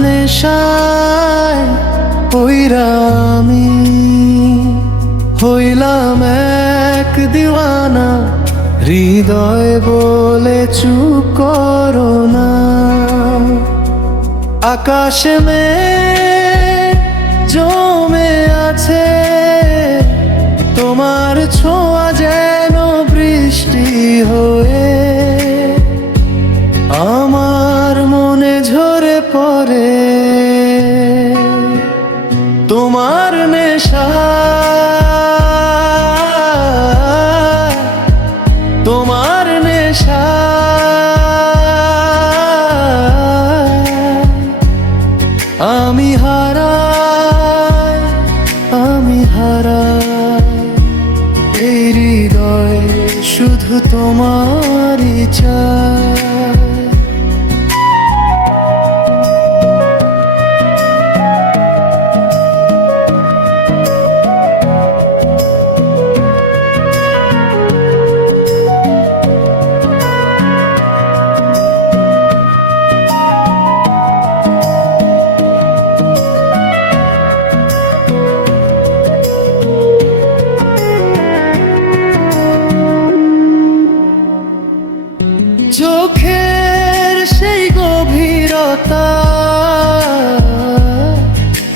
নেশায় ওইরা আমি হইলাম এক দিওয়ানা। হৃদয় বলে চুপ করো না। আকাশে মে জমে আছে। তোমার ছোঁয়া যেন বৃষ্টি হয়ে পড়ে তোমার নেশা তোমার নেশা আমি হারাই আমি হারাই। এই হৃদয় শুধু তোমারই চায় চোখের সেই গভীরতা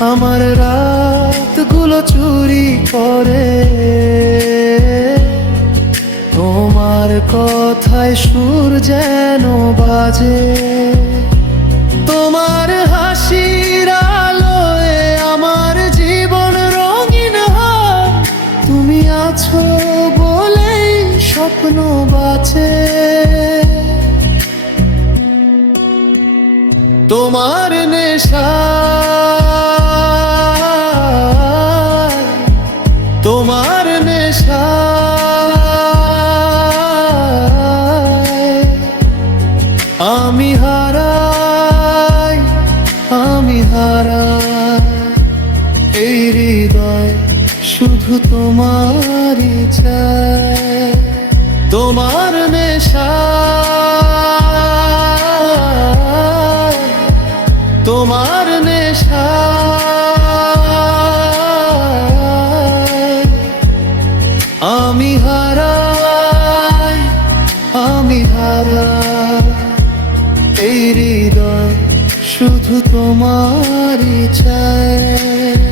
আমার রাতগুলো চুরি করে। তোমার কথায় সুর যেন বাজে। তোমার হাসির আলোয় আমার জীবন রঙিন হয়। তুমি আছো বলেই স্বপ্ন বাঁচে। তোমার নেশা। তোমার নেশা। আমি হারাই আমি হারাই। এই হৃদয় শুধু তোমারই চায় তোমার নেশা। হারাই এই হৃদয় শুধু তোমারই চায়।